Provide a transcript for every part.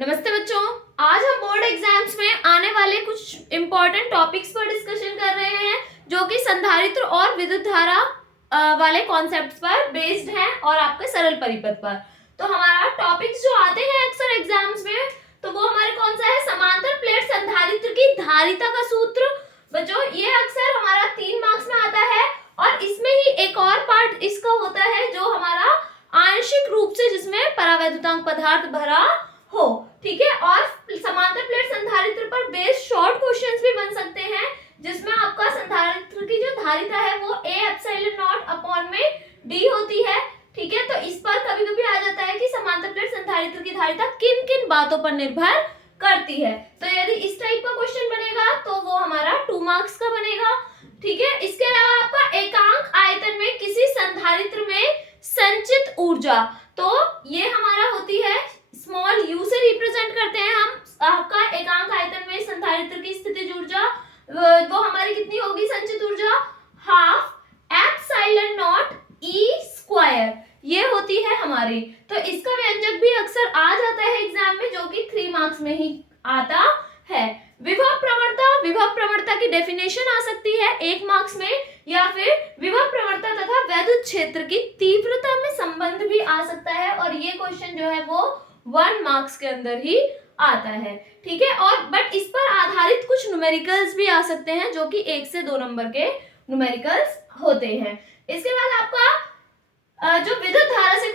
नमस्ते बच्चों, आज हम बोर्ड एग्जाम्स में आने वाले कुछ इम्पोर्टेंट टॉपिक्स पर डिस्कशन कर रहे हैं जो कि संधारित्र और विद्युत धारा वाले कॉन्सेप्ट्स पर बेस्ड हैं और आपके सरल परिपथ पर। तो हमारा टॉपिक्स जो आते हैं अक्सर एग्जाम्स में, तो वो हमारे कौन सा है? समांतर प्लेट संधारित्र की धारिता का सूत्र। बच्चों ये अक्सर हमारा 3 मार्क्स में आता है और इसमें ही एक और पार्ट इसका होता है जो हमारा आंशिक रूप से जिसमें परावैद्युतांक पदार्थ भरा हो, ठीक है। और समांतर प्लेट संधारित्र पर बेस्ड शॉर्ट क्वेश्चंस भी बन सकते हैं जिसमें आपका संधारित्र की जो धारिता है वो a एप्सिलॉन नॉट अपॉन में d होती है, ठीक है। तो इस पर कभी कभी आ जाता है कि समांतर प्लेट संधारित्र की धारिता किन किन बातों पर निर्भर करती है। तो यदि इस टाइप का क्वेश्चन बनेगा तो वो हमारा 2 मार्क्स का बनेगा, ठीक है। इसके अलावा आपका एकांक आयतन में किसी संधारित्र में संचित ऊर्जा, तो ये हमारा होती है स्मॉल u से रिप्रेजेंट करते हैं हम। आपका एकांक आयतन में संधारित्र की स्थितिज ऊर्जा वो हमारी कितनी होगी? संचित ऊर्जा half epsilon not e square, ये होती है हमारी। तो इसका व्यंजक भी अक्सर आ जाता है एग्जाम में जो कि 3 मार्क्स में ही आता है। विभव प्रवणता की डेफिनेशन आ सकती है 1 मार्क्स में, या फिर विभव प्रवणता तथा वैद्युत क्षेत्र की तीव्रता में संबंध भी आ सकता है और ये क्वेश्चन जो है वो 1 मार्क्स के अंदर ही आता है, ठीक है। और बट इस पर आधारित कुछ न्यूमेरिकल्स भी आ सकते हैं जो कि 1 से 2 नंबर के न्यूमेरिकल्स होते हैं। इसके बाद आपका जो विद्युत धारा से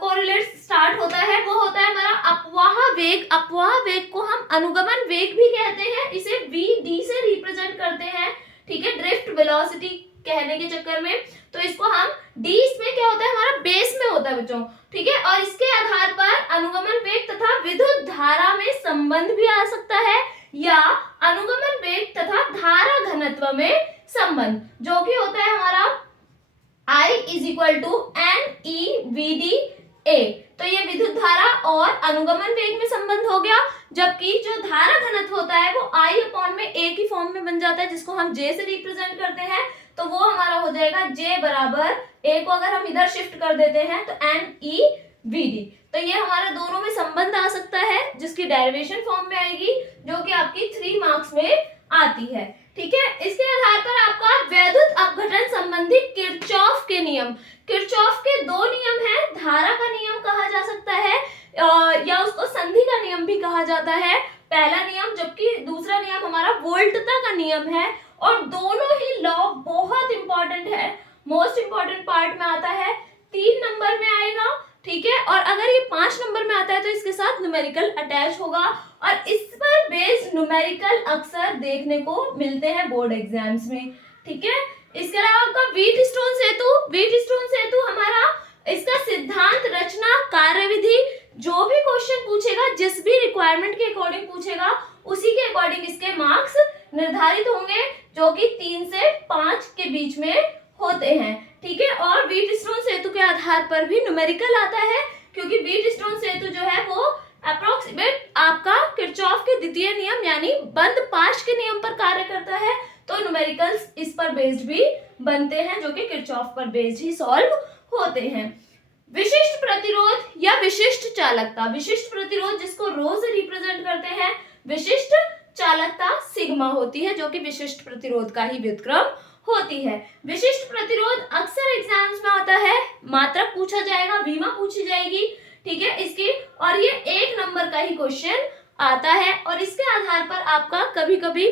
कोरिलेट स्टार्ट होता है वो होता है हमारा अपवाह वेग। अपवाह वेग को हम अनुगमन वेग भी कहते हैं, इसे vd से रिप्रेजेंट करते हैं, ठीक है, ड्रिफ्ट वेलोसिटी कहने के चक्कर में। तो इसको हम d इसमें क्या होता है? हमारा बेस में होता है बच्चों, ठीक है। और इसके आधार पर अनुगमन वेग तथा विद्युत धारा में संबंध भी आ सकता है, या अनुगमन वेग तथा धारा घनत्व में संबंध, जो कि होता है हमारा I is equal to NEVDA। तो ये विद्युत धारा और अनुगमन वेग में संबंध हो गया, जबकि जो धारा घनत्व होता है वो I अपॉन में A की फॉर्म में बन जाता है जिसको हम J से रिप्रेजेंट करते हैं। तो वो हमारा हो जाएगा J बराबर A को अगर हम इधर शिफ्ट कर देते हैं तो NEVD। तो ये हमारा दोनों में संबंध आ सकता है जिसकी डेरिवेशन फॉर्म में आएगी जो कि आपकी 3 मार्क्स में आती है, ठीक है। इसके आधार पर आपका वैद्युत अपघटन संबंधी किरचॉफ के नियम, किरचॉफ के 2 नियम हैं। धारा का नियम कहा जा सकता है या उसको संधि का नियम भी कहा जाता है, पहला नियम, जबकि दूसरा नियम हमारा वोल्टता का नियम है। और दोनों ही लॉ बहुत इंपॉर्टेंट है, मोस्ट इंपॉर्टेंट पार्ट में आता है, 3 नंबर में आएगा, ठीक है। और अगर ये 5 नंबर में आता है तो इसके साथ न्यूमेरिकल अटैच होगा और इस पर बेस्ड न्यूमेरिकल अक्सर देखने को मिलते हैं बोर्ड एग्जाम्स में, ठीक है। इसके अलावा आपका व्हीटस्टोन सेतु, व्हीटस्टोन सेतु हमारा इसका सिद्धांत, रचना, कार्यविधि, जो भी क्वेश्चन पूछेगा, जिस भी रिक्वायरमेंट के अकॉर्डिंग पूछेगा उसी के अकॉर्डिंग इसके मार्क्स निर्धारित होंगे जो कि 3 से 5 के बीच में होते हैं, ठीक है। और व्हीटस्टोन सेतु के आधार पर भी न्यूमेरिकल आता है क्योंकि व्हीटस्टोन सेतु जो है वो अप्रोक्सीमेट आपका किरचॉफ के द्वितीय नियम यानी बंद पाश के नियम पर कार्य करता है। तो न्यूमेरिकल्स इस पर बेस्ड भी बनते हैं जो कि किरचॉफ पर बेस्ड ही सॉल्व होते हैं। विशिष्ट प्रतिरोध या विशिष्ट चालकता, विशिष्ट प्रतिरोध जिसको रो से रिप्रेजेंट करते हैं, विशिष्ट चालकता सिग्मा होती है जो कि विशिष्ट प्रतिरोध का ही व्युत्क्रम होती है। विशिष्ट प्रतिरोध अक्सर एग्जाम्स में आता है, मात्रक पूछा जाएगा, विमा पूछी जाएगी, ठीक है इसकी, और ये 1 नंबर का ही क्वेश्चन आता है। और इसके आधार पर आपका कभी कभी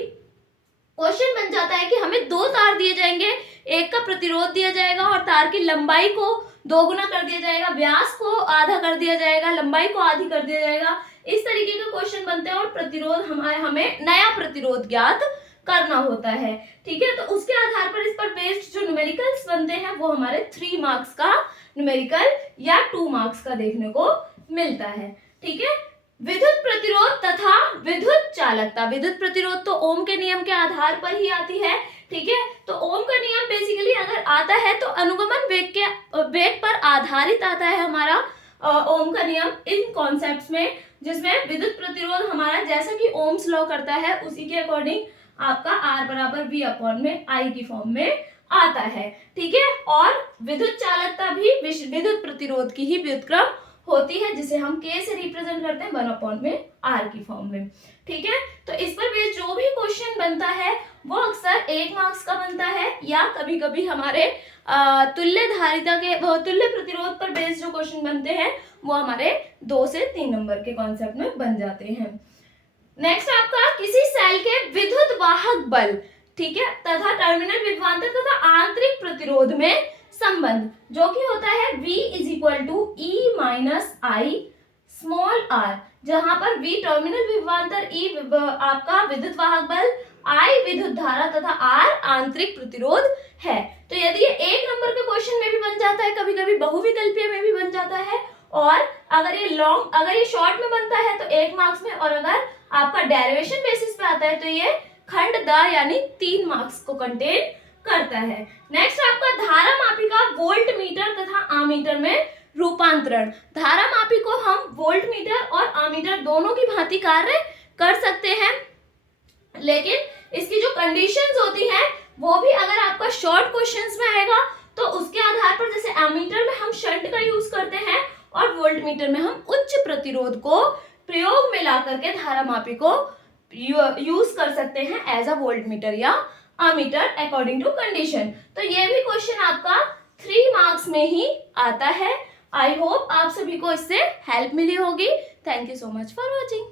क्वेश्चन बन जाता है कि हमें 2 तार दिए जाएंगे, एक का प्रतिरोध दिया जाएगा और तार की लंबाई को 2 गुना कर दिया जाएगा, व्यास को आधा कर दिया जाएगा, लंबाई को आधी कर दिया जाएगा, इस तरीके के क्वेश्चन बनते हैं और प्रतिरोध हमें नया प्रतिरोध ज्ञात करना होता है, ठीक है। तो उसके आधार पर इस पर बेस्ड जो न्यूमेरिकल्स बनते हैं वो हमारे 3 मार्क्स का न्यूमेरिकल या 2 मार्क्स का देखने को मिलता है, ठीक है। विद्युत प्रतिरोध तथा विद्युत चालकता, विद्युत प्रतिरोध तो ओम के नियम के आधार पर ही आती है, ठीक है। तो ओम का नियम बेसिकली अगर आता है तो अनुगमन वेग पर आधारित आता है हमारा ओम का नियम इन कॉन्सेप्ट्स में, जिसमें विद्युत प्रतिरोध हमारा जैसा कि ओम्स लॉ करता है उसी के अकॉर्डिंग आपका R बराबर V अपॉन में I की फॉर्म में आता है, ठीक है। और विद्युत चालकता भी विद्युत प्रतिरोध की ही व्युत्क्रम होती है, जिसे हम K से रिप्रेजेंट करते हैं 1 में R की फॉर्म में। ठीक है, तो इस पर बेस्ड जो भी क्वेश्चन बनता है वो अक्सर 1 मार्क्स का बनता है, या कभी कभी हमारे तुल्य धारिता के तुल्य प्रतिरोध पर बेस्ड जो क्वेश्चन बनते हैं वो हमारे 2 से 3 नंबर के कॉन्सेप्ट में बन जाते हैं। नेक्स्ट आपका किसी सेल के विद्युत वाहक बल, ठीक है, तथा टर्मिनल विभवांतर तथा आंतरिक प्रतिरोध में संबंध, जो कि होता है V is equal to E minus i small r, जहां पर V टर्मिनल विभवांतर, E आपका विद्युत वाहक बल, I विद्युत धारा तथा R आंतरिक प्रतिरोध है। तो यदि ये 1 नंबर के क्वेश्चन में भी बन जाता है, कभी कभी बहुविकल्पीय में भी बन जाता है, और अगर ये शॉर्ट में बनता है तो 1 मार्क्स में, और अगर आपका डेरिवेशन बेसिस पे आता है तो ये खंड द यानी 3 मार्क्स को कंटेन करता है। नेक्स्ट आपका धारा मापी का वोल्ट मीटर तथा आमीटर में रूपांतरण। धारा मापी को हम वोल्ट मीटर और आमीटर दोनों की भांति कार्य कर सकते हैं, लेकिन इसकी जो कंडीशंस होती हैं वो भी अगर आपका शॉर्ट क्वेश्चंस में आएगा तो उसके आधार पर, जैसे एमीटर में हम शंट का यूज करते हैं और वोल्ट मीटर में हम उच्च प्रतिरोध को प्रयोग में ला करके धारा मापी को यूज कर सकते हैं एज अ वोल्ट मीटर या अमीटर अकॉर्डिंग टू कंडीशन। तो ये भी क्वेश्चन आपका 3 मार्क्स में ही आता है। आई होप आप सभी को इससे हेल्प मिली होगी। Thank you so much for watching.